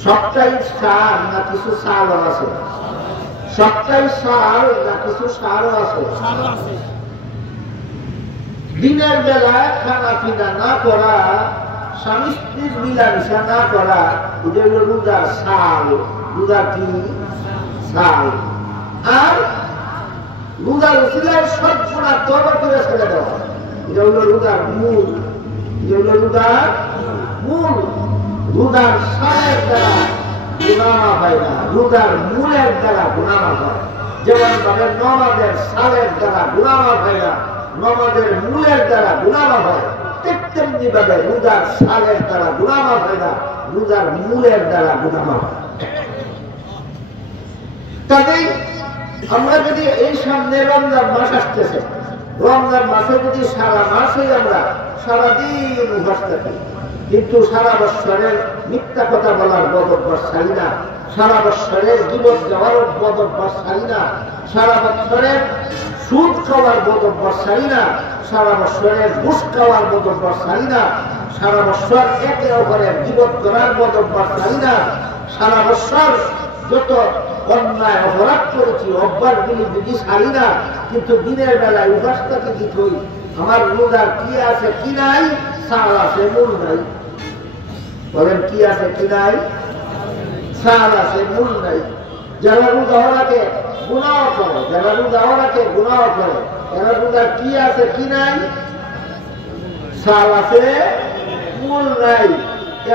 সবটাই সার না কিছু শাল আছে? সবটাই সার না কিছু সারও আছে? দিনের বেলায় খানা পিনা না করা, স্বামী স্ত্রীর মিলামিশা না করা, এটা হলো রোজার শাল। রোজার কি শাল? আর রোজার উসিলায় সব গুনাহ তওবা করে ছেড়ে দেওয়া, এটা হলো রোজার মূল। এটা হলো রোজার মূল। রোজার শালের দ্বারা গুনাহ মাফ হয় না, রোজার মূলের দ্বারা গুনাহ মাফ হয়। যেমন ভাবে নামাজের শালের দ্বারা গুনাহ মাফ হয় না, নামাজের মূলের দ্বারা গুনাহ মাফ হয়। ঠিক তেমনি ভাবে রোজার শালের দ্বারা গুনাহ মাফ হয় না, রোজার মূলের দ্বারা গুনাহ মাফ হয়। কাজেই আমরা যদি এই সামনে রমজান মাস আসতেছে, রমজান মাসে যদি সারা মাসেই আমরা সারাদিন উপবাস থাকি, কিন্তু সারা বৎসরের মিথ্যা কথা বলার বদ অভ্যাস ছাড়ি না, সারা বৎসরের জীবন দেওয়ার বদ অভ্যাস ছাড়ি না, সারা বৎসরের সুদ খাওয়ার বদ অভ্যাস ছাড়ি না, সারা বৎসরের ঘুষ খাওয়ার বদ অভ্যাস ছাড়ি না, সারা বৎসর একে অপরের জীবন করার বদ অভ্যাস ছাড়ি না, সারা বৎসর যত অন্যায় অপরাধ করেছি অভ্যাসগুলি যদি ছাড়ি না, কিন্তু দিনের বেলায় উপাসটাকে কি করি? আমার রোজার কি আছে কি নাই? সাল আছে মূল নাই। বলেন কি আছে কি নাই? সাল আছে মূল নাই। যারা রোজা রাখে গুনাহ করে, যারা রোজা রাখে গুনাহ করে, এরা রোজার কি আছে কি নাই, সাল আছে মূল নাই,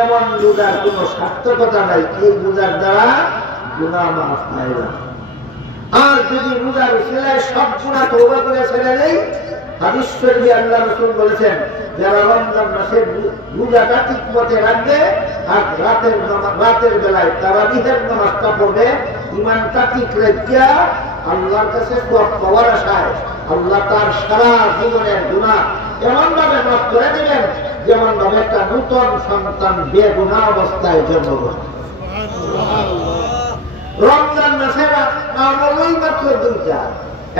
এমন রোজার কোন সার্থকতা নাই। এই রোজার দ্বারা গুনাহ মাফ হয় না। আর যদি রোজার উসিলায় সব গুনাহ তওবা করে ছেড়ে দেই, হাদিস শরীফে আল্লাহ রাসূল বলেছেন, যারা রমজান মাসে রোজাটা ঠিকমতো রাখবে আর রাতের বেলায় তারাবিহের নামাজটা পড়বে, ঈমানটা ঠিক রাখিয়া আল্লাহর কাছে সওয়াব পাওয়ার আশায় আল্লাহ তার সারা জীবনের গুনাহ এমন ভাবে মাফ করে দিবেন যেমন ভাবে একটা নূতন সন্তান বেগুনাহ অবস্থায় জন্মগ্রহণ। রমজান মাসের আমলই মাত্র দুইটা,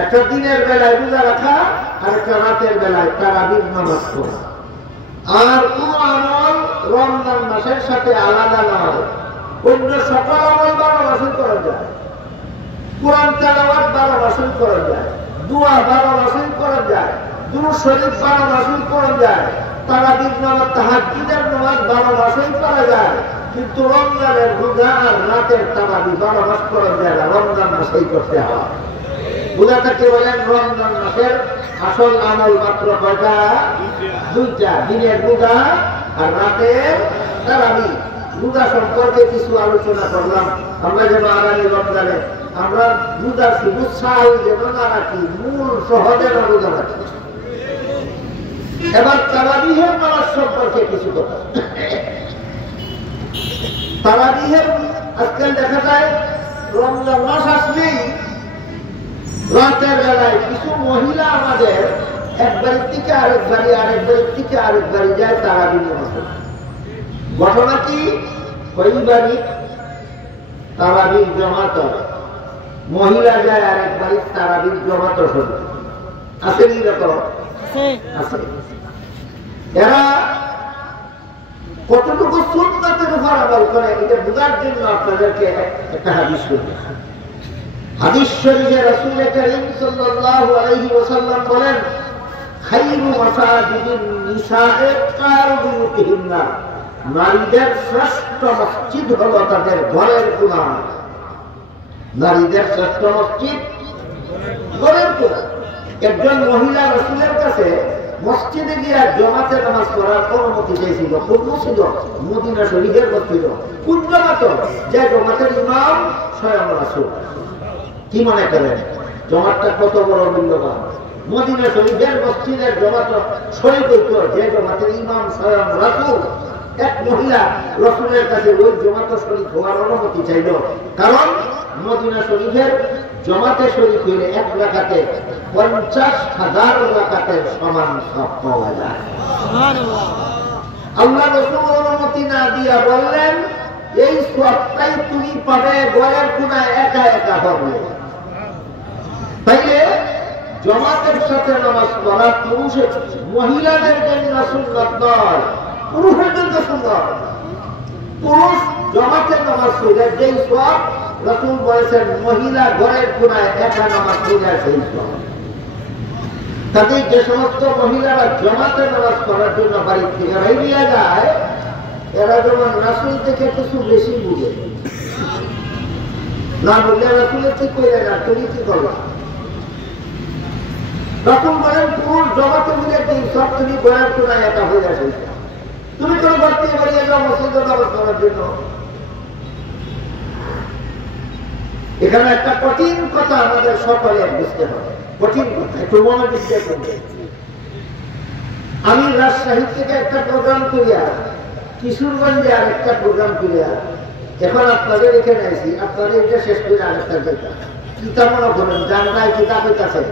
একটা দিনের বেলায় রোজা রাখা আর একটা রাতের বেলায় তারাবির নামাজ পড়া। আর কোন আমল রমজান মাসের সাথে আলাদা নয়। অন্য সকল আমল 12 মাসে করা যায়, কোরআন তেলাওয়াত 12 মাসে করা যায়, দোয়া 12 মাসে করা যায়, দুরূদ শরীফ 12 মাসে করা যায়, তারাবির নামাজ তাহাজ্জুদের নামাজ 12 মাসে করা যায়। কিন্তু রমজানের রোজা আর রাতের তারাবি 12 মাস করা যায় না, রমজান মাসেই করতে হয়। রোজাটাকে বলেন রমজান মাসের আসল আমল মাত্র কয়টা? দুইটা, দিনের রোজা আর রাতের তারাবি। রোজা সম্পর্কে কিছু আলোচনা করলাম। আমরা যেন আগামী রমজানে আমরা রোজা শুধু সাল যেন না রাখি, মূল সহজে রোজা রাখি। এবার তারাবিহের নামাজ সম্পর্কে কিছু কথা। তারাবিহের আজকাল দেখা যায় রমজান মাস আসলেই রাতের বেলায় কিছু মহিলা আমাদের এক বাড়ির থেকে আরেক বাড়ির থেকে আরেক বাড়ি যায় তারাবি নামাজ। ঘটনা কি? ওই বাড়ি তারাবির জমাত, মহিলা যায় আরেক বাড়ির তারাবির জমাত শুনে। আছে কি রকম? আছে। এরা কতটুকু সুন্নাতের উপর আমল করে এটা বোঝার জন্য আপনাদেরকে একটা হাদিস বলি। হাদিস শরীফে রাসূল কারীম সাল্লাল্লাহু আলাইহি ওয়াসাল্লাম বলেন, খায়রু মাসাজিদিন নিসায়ে কারবুতিহিন্না, নারীদের শ্রেষ্ঠ মসজিদ হলো তাদের ঘরের কোণা। নারীদের শ্রেষ্ঠ মসজিদ ঘরের কোণা। একজন মহিলা রাসূলের কাছে মসজিদে গিয়ে জমাতে নামাজ পড়ার অনুমতি চাইছিল। কোন মসজিদ? মদিনা শরীফের মসজিদ। কোন জমাত? যে জমাতের ইমাম স্বয়ং রাসূল। কি মনে করেন জমাতটা কত বড় মূল্যবান? মদিনা শরীফের মসজিদের জমাত শরীফ হইতো যে জমাতের ইমাম স্বয়ং রাসূল। এক মহিলা রাসূলের কাছে ওই জমাত শরীফ হওয়ার অনুমতি চাইল, কারণ মদিনা শরীফের জমাতে শরীফ হইলে এক রাকাতে 50,000 রাকাতের সমান সওয়াব পাওয়া যায়। আল্লাহ রাসূল অনুমতি না দিয়া বললেন, এই সওয়াবটাই তুমি পাবে ঘরের কোণায় একা একা হবে। তাইলে জমাতের সাথে নামাজ পড়া পুরুষের, মহিলাদের জন্য সুন্নাত নয়, পুরুষের জন্য সুন্নাত। পুরুষ জমাতে নামাজ পড়লে যেই সওয়াব রাসূল বলেছেন, মহিলা ঘরের কোণায় একা নামাজ পড়লে সেই সওয়াব। তাতে যে সমস্ত মহিলারা জমাতে নামাজ পড়ার জন্য বাড়ি থেকে বেরিয়ে যায়, এরা যেমন রাসূল থেকে কিছু বেশি বুঝে না, বললে রাসূলের কি করে না, তুমি কি করবা? রাসূল বলেন, পুরুষ জমাতে মিলে দিন সব তুমি ঘরের কোণায় একা হয়ে আসে। তুমি কোনো বাড়তি বেরিয়ে যাও মসজিদে নামাজ পড়ার জন্য। এখানে একটা কঠিন কথা আমাদের সকলের বুঝতে হবে, কঠিন কথা, একটু মনোযোগ দিয়ে শুনবেন। আমি রাজশাহী থেকে একটা প্রোগ্রাম করিয়া, কিশোরগঞ্জে আর একটা প্রোগ্রাম করিয়া, এখন আপনাদের এখানে আইসি, আপনাদের এটা শেষ করে আরেকটা যেটা কিতাব মনে করেন, জানটাই কিতাব হইতেছে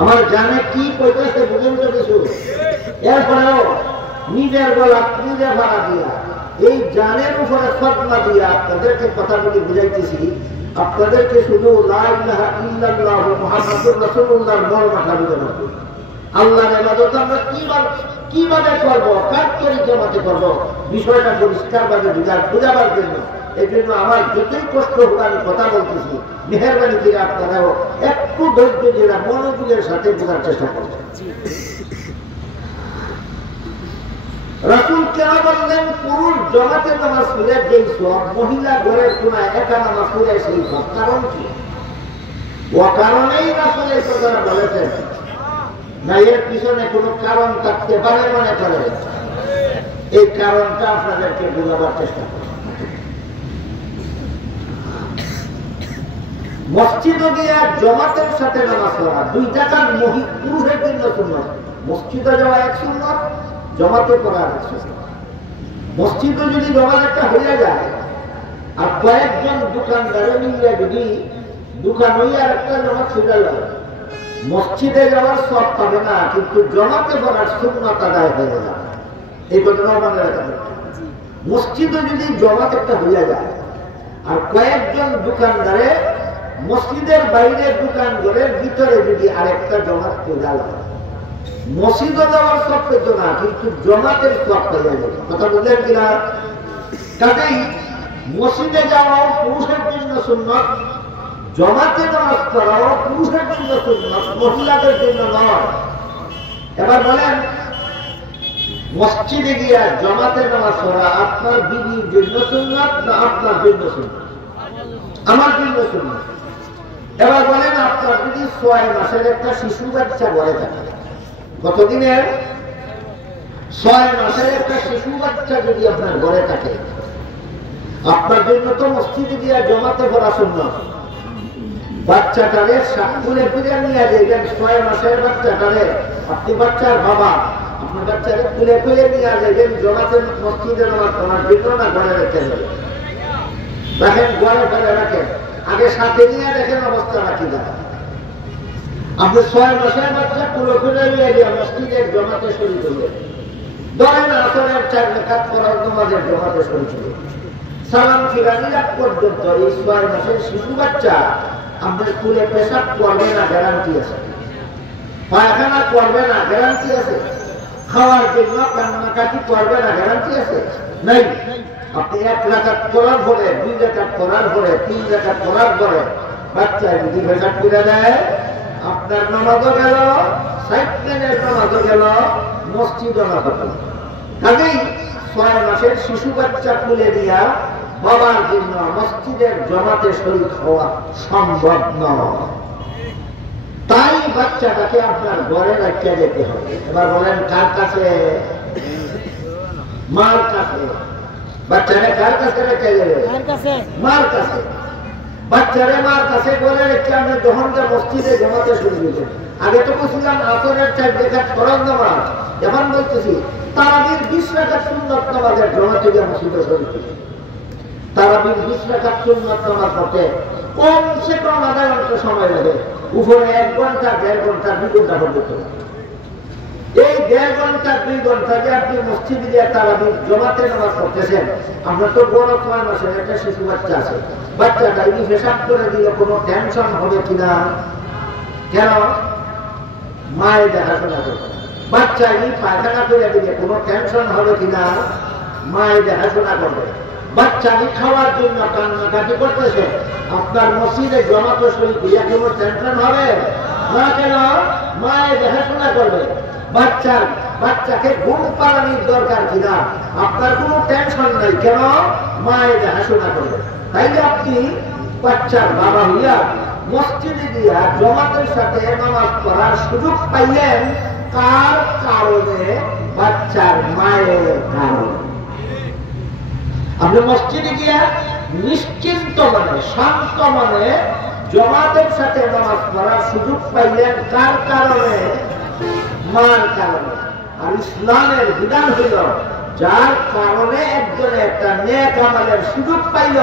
আমার জানে কি কইতেছে বুঝেন তো কিছু। এরপরেও নিজের গলা নিজে ভাড়া দিয়া এই জানের উপরে ফতোয়া দিয়া আপনাদেরকে কথাগুলি বুঝাইতেছি। আপনাদেরকে শুধু লা ইলাহা ইল্লাল্লাহ মুহাম্মাদুর রাসূলুল্লাহর মর্মটা বুঝাতে হবে। আল্লাহর ইবাদত আমরা কিভাবে করবো, কার তরিকা মতে করবো, বিষয়টা পরিষ্কারভাবে বুঝাবার জন্য। এই জন্য আমার যতই কষ্ট হোক আমি কথা বলতেছি, মেহরবানি করে আপনারাও একটু ধৈর্য দিয়ে মনোযোগের সাথে বোঝার চেষ্টা করবেন। রাসূল কেন বললেন পুরুষ জমাতে নামাজ পড়লে যেই সওয়াব, মহিলা ঘরের কোণায় একা নামাজ পড়লে সেই সওয়াব? কারণ কি? ও কারণেই রাসূল এই কথাটা বলেছেন, না এর পিছনে কোনো কারণ থাকতে পারে মনে করে? এই কারণটা আপনাদেরকে বোঝাবার চেষ্টা করুন। মসজিদে গিয়ে জমাতের সাথে নামাজ পড়া দুইটা কাজ পুরুষের জন্য সুন্নাত। মসজিদে যাওয়া এক সুন্নাত, জমাতে পড়া এক সুন্নাত। মসজিদে যদি জমাত একটা হয়ে যায় আর কয়েকজন দোকানদারে মিলে যদি দোকান হইয়া একটা জমাত ছুটে যায়, মসজিদে যাওয়ার সব পাবে না, কিন্তু জমাতে পড়ার সুন্নাত আদায় হয়ে যাবে। এই কথাটাও মনে রাখা। মসজিদে যদি জমাত একটা হইয়া যায় আর কয়েকজন দোকানদারে মসজিদের বাইরে দোকান ঘরের ভিতরে যদি আরেকটা জমাত পেয়ে হয়, মসজিদে যাওয়ার সব পেত না, কিন্তু জমাতের সব পেয়ে যাবে। কথা বুঝলেন কিনা? কাজেই মসজিদে যাওয়াও পুরুষের জন্য সুন্নাত, জমাতে নামাজ পড়াও পুরুষের জন্য সুন্নাত, মহিলাদের জন্য নয়। এবার বলেন, মসজিদে গিয়া জমাতে নামাজ পড়া আপনার বিবির জন্য সুন্নাত না আপনার জন্য সুন্নাত? আমার জন্য সুন্নাত। এবার বলেন, আপনার যদি 6 মাসের একটা শিশু বাচ্চা ঘরে থাকে, কতদিনের? 6 মাসের একটা শিশু বাচ্চা যদি আপনার ঘরে থাকে, আপনার জন্য তো মসজিদে গিয়া জমাতে পড়া সুন্নাত। বাচ্চাটারে সাকুলে ফিরে নিয়ে যাবেন, 6 মাসের বাচ্চাটারে, আপনি বাচ্চার বাবা, আপনার বাচ্চাকে খুলে খুলে নিয়ে যাবেন জমাতে মসজিদে নামাজ পড়ার জন্য, না ঘরে রেখে দেবেন? রাখেন, ঘরে ফেলে রাখেন, আগে সাথে নিয়ে দেখেন অবস্থা রাখি দেয়। আপনি 6 মাসের বাচ্চা খুলে খুলে নিয়ে গিয়ে মসজিদের জমাতে শরীক হইলেন, ধরেন আসরের 4 রাকাত ফরজ নামাজের জমাতে শরীক হইলেন, সালাম ফিরানি রাত পর্যন্ত এই 6 মাসের শিশু বাচ্চা আপনার খুলে পেশাব করবে না, গ্যারান্টি আছে? পায়খানা করবে না, গ্যারান্টি আছে? খাওয়ার জন্য কান্নাকাটি করবে না, গ্যারান্টি আছে? নাই। আপনি 1 রাকাত করার পরে, 2 রাকাত করার পরে, 3 রাকাত করার পরে বাচ্চা যদি পেশাব করে দেয়, আপনার নামাজও গেল, 60 দিনের নামাজও গেল, মসজিদও না হতো। কাজেই 6 মাসের শিশু বাচ্চা খুলে দিয়া বাবার জন্য মসজিদের জমাতে শরীক হওয়া সম্ভব নয়। তাই বাচ্চাটাকে আপনার ঘরে রেখে যেতে হবে। এবার বলেন, কার কাছে? মার কাছে। বাচ্চারা কার কাছে রেখে যাবে? মার কাছে। বাচ্চারে মার কাছে বলে রেখে আপনি যখন মসজিদে জমাতে শুরু করবেন, আগে তো বলছিলাম আসরের 4 রাকাত ফরজ নামাজ, এখন বলতেছি তারাবির 20 রাকাত সুন্নাত নামাজের জমাতে গিয়ে মসজিদে শরীক করবেন। তারাবির 20 রাকাত সুন্নাত নামাজ পড়তে কমসে কম আধা ঘন্টা সময় লাগে, উপরে 1 ঘন্টা 1.5 ঘন্টা 2 ঘন্টা পর্যন্ত। এই 1.5 ঘন্টা 2 ঘন্টা যে আপনি মসজিদে গিয়ে তারাবির জমাতে নামাজ পড়তেছেন, আপনার তো বড় 6 মাসের একটা শিশু বাচ্চা আছে, বাচ্চাটা এই পেশাব করে দিলে কোনো টেনশন হবে কিনা? কেন? মায়ের দেখাশোনা করবে। বাচ্চা এই পায়খানা করে দিলে কোনো টেনশন হবে কিনা? মায়ের দেখাশোনা করবে। বাচ্চা খাওয়ার জন্য কান্নাকাটি করতেছে, আপনার মসজিদে জমাতে শরীক হইয়া কোনো টেনশন হবে না? কেন? মায়ের দেখাশোনা করবে। বাচ্চাকে ঘুম পাড়ানোর দরকার কিনা? আপনার কোনো টেনশন নাই। কেন? মায়ের দেখাশোনা করবে। তাইলে আপনি বাচ্চার বাবা হইয়া মসজিদে গিয়া জমাতের সাথে নামাজ পড়ার সুযোগ পাইলেন, কার কারণে? বাচ্চার মায়ের কারণে। আপনি মসজিদে গিয়া নিশ্চিন্ত মনে, শান্ত মনে জমাতের সাথে নামাজ পড়ার সুযোগ পাইলেন, কার কারণে? মার কারণে। আর ইসলামের বিধান হইল, যার কারণে একজনে একটা নেক আমলের সুযোগ পাইল,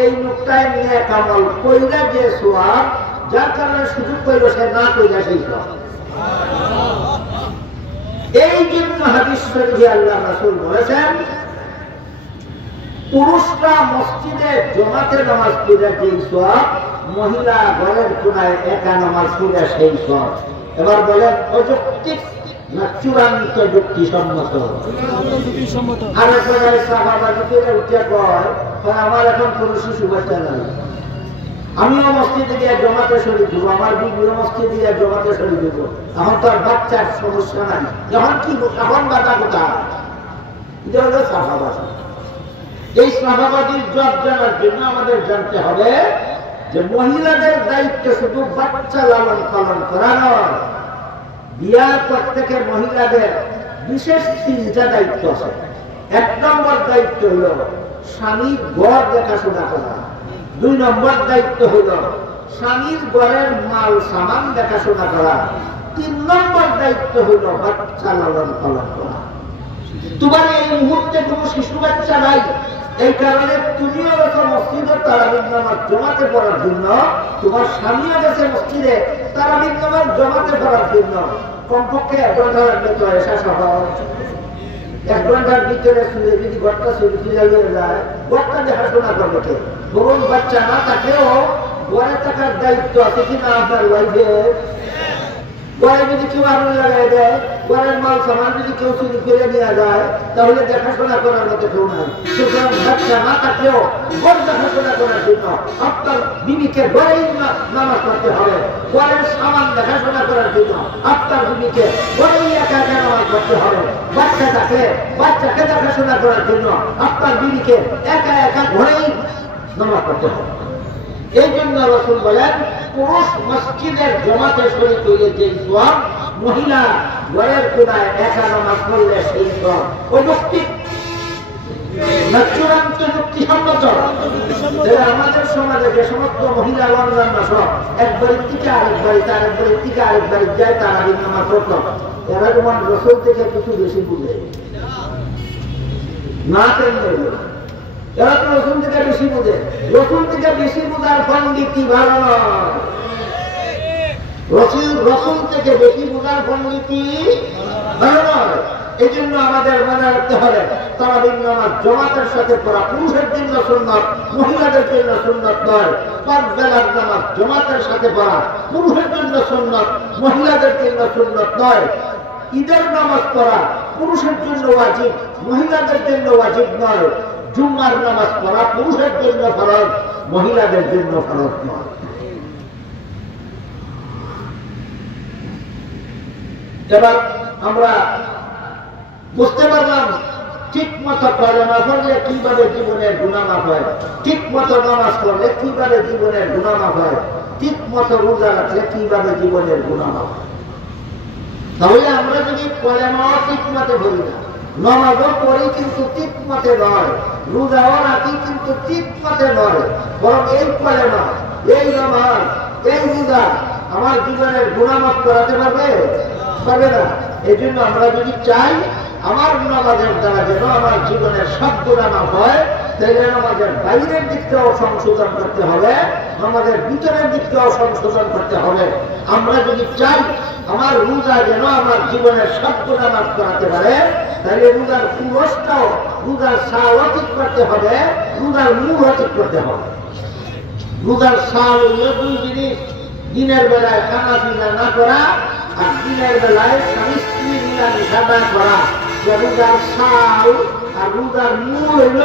এই লোকটাই নেক আমল কইরা যে সওয়াব, যার কারণে সুযোগ পাইল সে না কইরা সেই সওয়াব। এই জন্য হাদিস শরীফে আল্লাহ রাসূল বলেছেন, পুরুষরা মসজিদে জমাতে নামাজ পড়ে যেই সওয়াব, মহিলা ঘরের কোনায় একা নামাজ পড়ে সেই সওয়াব। এবার বলেন, অযৌক্তিক না চূড়ান্ত যুক্তিসম্মত? আর একবার সাহাবায়ে উঠে কয়, আমার এখন কোনো শিশু বাচ্চা নাই, আমিও মসজিদে গিয়ে জমাতে শরীক হবো, আমার বিবিও মসজিদে গিয়ে জমাতে শরীক হবো, এখন তো আর বাচ্চার সমস্যা নাই, এখন কি এখন বাধা কোথায়? এটা হলো সাহাবাদ। এই সাহাবাদীর জব জানার জন্য আমাদের জানতে হবে, যে মহিলাদের দায়িত্ব শুধু বাচ্চা লালন পালন করা নয়, বিয়ার পর থেকে মহিলাদের বিশেষ 3টা দায়িত্ব আছে। 1 নম্বর দায়িত্ব হলো স্বামীর ঘর দেখাশোনা করা। 2 নম্বর দায়িত্ব হলো স্বামীর ঘরের মাল সামান দেখাশোনা করা। 3 নম্বর দায়িত্ব হলো বাচ্চা লালন পালন করা। তোমার এই মুহূর্তে কোনো শিশু বাচ্চা নাই, এই কারণে তুমিও গেছো মসজিদে তারাবির নামাজ জমাতে পড়ার জন্য, তোমার স্বামীও গেছে মসজিদে তারাবির নামাজ জমাতে পড়ার জন্য। কমপক্ষে 1 ঘন্টার ভিতরে এসা সভা 1 ঘন্টার ভিতরে শুনে যদি ঘরটা শুরু হয়ে যায়, ঘরটা দেখাশোনা করবে কে? বরং বাচ্চা না থাকলেও ঘরে থাকার দায়িত্ব আছে কিনা আপনার ওয়াইফের? ঘরে যদি কেউ আগুন লাগাই দেয়, ঘরের মাল সামান যদি কেউ চুরি করে নিয়ে যায়, তাহলে দেখাশোনা করার মতো কেউ নাই। সুতরাং বাচ্চা না থাকলেও ঘর দেখাশোনা করার জন্য আপনার বিবিকে ঘরেই নামাজ পড়তে হবে। ঘরের সামান দেখাশোনা করার জন্য আপনার বিবিকে ঘরেই একা একা নামাজ পড়তে হবে। বাচ্চাকে দেখাশোনা করার জন্য আপনার বিবিকে একা একা ঘরেই নামাজ পড়তে হবে। এই জন্য রাসূল বলেন, পুরুষ মসজিদের জমাতে শরীক হইলে যে সওয়াব, মহিলা ঘরের কোনায় একা নামাজ পড়লে সেই সওয়াব। অযৌক্তিক না চূড়ান্ত যুক্তিসম্মত? আমাদের সমাজে যে সমস্ত মহিলা রমজান মাস একবারের থেকে আরেকবারে যায় তারাবির নামাজ পড়তো, এরা যেমন রাসূল থেকে কিছু বেশি বুঝে না কেন? এরা তো রসুন থেকে বেশি বোঝে। রসুন থেকে বেশি বোঝার পণ্ডিতি ভালো নয়। রসুন থেকে বেশি বোঝার পণ্ডিতি ভালো নয়। এই জন্য আমাদের মনে রাখতে হবে, তারাবির নামাজ জমাতের সাথে পড়া পুরুষের জন্য সুন্নাত, মহিলাদের জন্য সুন্নাত নয়। 5 বেলার নামাজ জমাতের সাথে পড়া পুরুষের জন্য সুন্নাত, মহিলাদের জন্য সুন্নাত নয়। ঈদের নামাজ পড়া পুরুষের জন্য ওয়াজিব, মহিলাদের জন্য ওয়াজিব নয়। জুম্মার নামাজ পড়া পুরুষের জন্য ফরজ, মহিলাদের জন্য ফরজ নয়। এবার আমরা বুঝতে পারলাম ঠিক মতো কলেমা পড়লে কিভাবে জীবনের গুনাহ মাফ হয়, ঠিক মতো নামাজ পড়লে কিভাবে জীবনের গুনাহ মাফ হয়, ঠিক মতো রোজা রাখলে কিভাবে জীবনের গুনাহ মাফ হয়। তাহলে আমরা যদি কলেমাও ঠিক মতো পড়ি না, নামাজও পড়ি কিন্তু ঠিক মতে নয়, রোজাও রাখি কিন্তু ঠিক মতে নয়, বরং এই কলেমা, এই নামাজ, এই রোজা আমার জীবনের গুনাহ মাফ করাতে পারবে না। এই জন্য আমরা যদি চাই আমার নামাজের দ্বারা যেন আমার জীবনের সব গুনাহ মাফ হয়, তাহলে আমাদের বাইরের দিকটাও সংশোধন করতে হবে, আমাদের ভিতরের দিকটাও সংশোধন করতে হবে। আমরা যদি চাই আমার রোজা যেন আমার জীবনের সব গুনাহ মাফ করাতে পারে, তাহলে রোজার পুরস্কারও, রোজার সালও ঠিক করতে হবে, রোজার মূলও ঠিক করতে হবে। রোজার সাল হইল 2 জিনিস, দিনের বেলায় খানা পিনা না করা আর দিনের বেলায় স্বামী স্ত্রী মিলামেশা না করা। রোজার সাল আর রোজার মূল হইল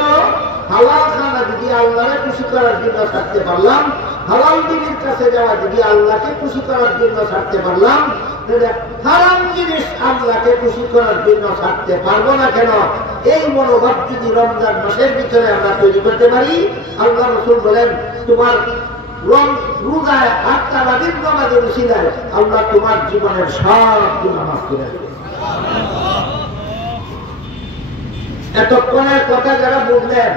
হালাল খানা যদি আল্লাহকে খুশি করার জন্য ছাড়তে পারলাম, হালাল বিবির কাছে যাওয়া যদি আল্লাহকে খুশি করার জন্য ছাড়তে পারলাম, তাহলে হারাম জিনিস আল্লাহকে খুশি করার জন্য ছাড়তে পারবো না কেন? এই মনোভাব যদি রমজান মাসের ভিতরে আমরা তৈরি করতে পারি, আল্লাহ রাসূল বলেন, তোমার রোজায় আর তারাবির নামাজের উসিলায় আল্লাহ তোমার জীবনের সব গুনাহ মাফ করে দেবে। এতক্ষণের কথা যারা বুঝলেন,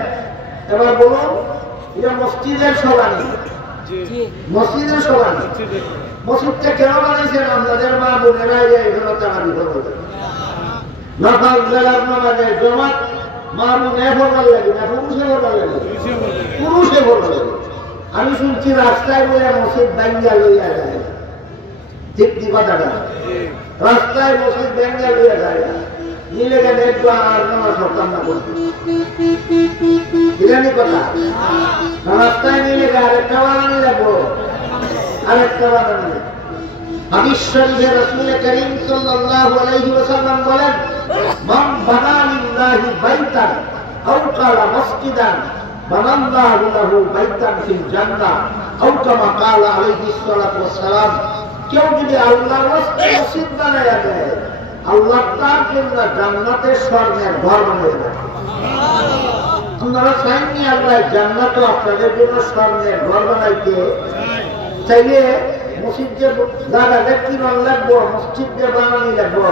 এবার বলুন, এটা মসজিদের সবানি, মসজিদের সবানি। মসজিদটা কেন বানাইছেন? আপনাদের মা বোনেরা এখানে তারাবি পড়বে, নফল বেলার নামাজের জমাত মা বোনে পড়বার লাগে না, পুরুষে পড়বার লাগে, পুরুষে পড়বার লাগে। আমি শুনছি রাস্তায় বলে মসজিদ ব্যাঙ্গা লইয়া যায়, ঠিক কি কথাটা? রাস্তায় মসজিদ ব্যাঙ্গা লইয়া যায়, নিলে গেলে একটু আর নামাজ পড়তাম না করতে, জানি কথা। রাস্তায় নিলে আরেকটা বানানি লাগবো, আরেকটা বানানি। হাদিস শরীফে রাসূল করিম সাল্লাল্লাহু আলাইহি ওয়াসাল্লাম বলেন, মান বানা লিল্লাহি বাইতান আও ক্বালা মসজিদান বানাল্লাহু লাহু বাইতান ফিল জান্নাহ আও কামা ক্বালা আলাইহিস সালাতু ওয়াস সালাম। কেউ যদি আল্লাহর রাস্তায় মসজিদ বানায়া দেয়, আল্লাহ তার জন্য জান্নাতে স্বর্ণের ঘর বানিয়ে দেয়। আপনারা চাইনি আল্লাহ জান্নাত আপনাদের জন্য স্বর্ণের ঘর বানাইতে চাইলে মসজিদে জায়গাটা কিরণ লাগবো, মসজিদে বানানি লাগবো,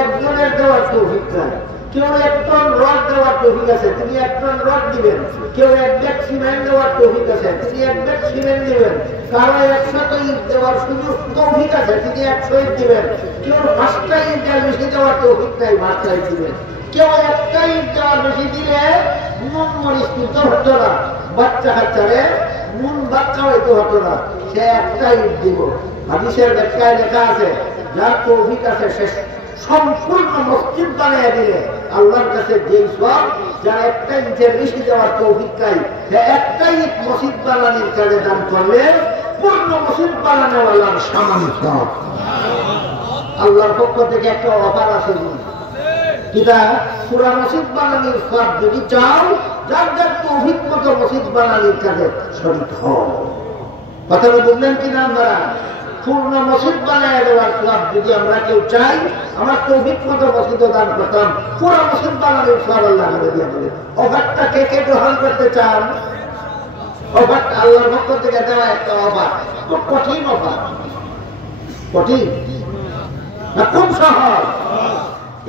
একজনের দেওয়ার তৌফিক নাই। কেউ 1 টন রড দেওয়ার তৌফিক আছে, তিনি 1 টন রড দিবেন। কেউ 1 ব্যাগ সিমেন্ট দেওয়ার তৌফিক আছে, তিনি 1 ব্যাগ সিমেন্ট দিবেন। কারো 100 ইট দেওয়ার সুযোগ তৌফিক আছে, তিনি 100 ইট দিবেন। কেউ 5টা ইটের বেশি দেওয়ার তৌফিক নাই, 5টা ইট দিবেন। কেউ 1টা ইট দেওয়ার বেশি দিলে নুন মরিচ দিতে হতো না, বাচ্চা কাচ্চারে নুন বাচ্চা হইতে হতো না, সে 1টা ইট দিব। হাদিসের ব্যাখ্যায় লেখা আছে, যার তৌফিক আছে সে সম্পূর্ণ মসজিদ বানিয়ে দিলে আল্লাহর কাছে যেই সব, যার 1টা ইটের বেশি দেওয়ার তৌফিক নাই, সে 1টা ইট মসজিদ বানানোর কাজে দান করলে পূর্ণ মসজিদ বানানোওয়ালার সমান সব। আল্লাহর পক্ষ থেকে একটা অফার আছে, কিটা পুরা মসজিদ বানানোর সব যদি চাও, যার যার তৌফিক মতো মসজিদ বানানোর কাজে শরীক হও। কথাটা বুঝলেন কিনা? আমরা পূর্ণ মসজিদ বানায় দেওয়ার সব যদি আমরা কেউ চাই, আমার তৌফিক মতো মসজিদ দান করতাম, পুরো মসজিদ বানানোর সব আল্লাহ করে দিয়ে দেবে। অফারটা কে কে গ্রহণ করতে চান? অফারটা আল্লাহর পক্ষ থেকে দেওয়া একটা অফার, খুব কঠিন অফার। কঠিন না, খুব সহজ।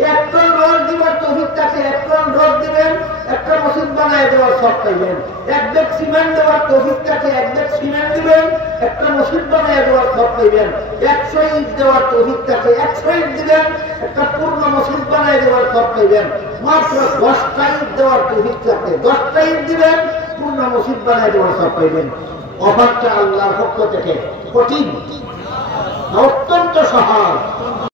1 টন রড দিবার তৌফিক থাকে, 1 টন রড দিবেন, একটা মসজিদ বানায় দেওয়ার সব পাইবেন। 1 ব্যাগ সিমেন্ট দেওয়ার তৌফিক থাকে, 1 ব্যাগ সিমেন্ট দিবেন, একটা মসজিদ বানায় দেওয়ার সব পাইবেন। 100 ইট দেওয়ার তৌফিক থাকে, 100 ইট দিবেন, একটা পূর্ণ মসজিদ বানায় দেওয়ার সব পাইবেন। মাত্র 10টা ইট দেওয়ার তৌফিক থাকে, 10টা ইট দিবেন, পূর্ণ মসজিদ বানায় দেওয়ার সব পাইবেন। অফারটা আল্লাহর পক্ষ থেকে কঠিন, অত্যন্ত সহজ।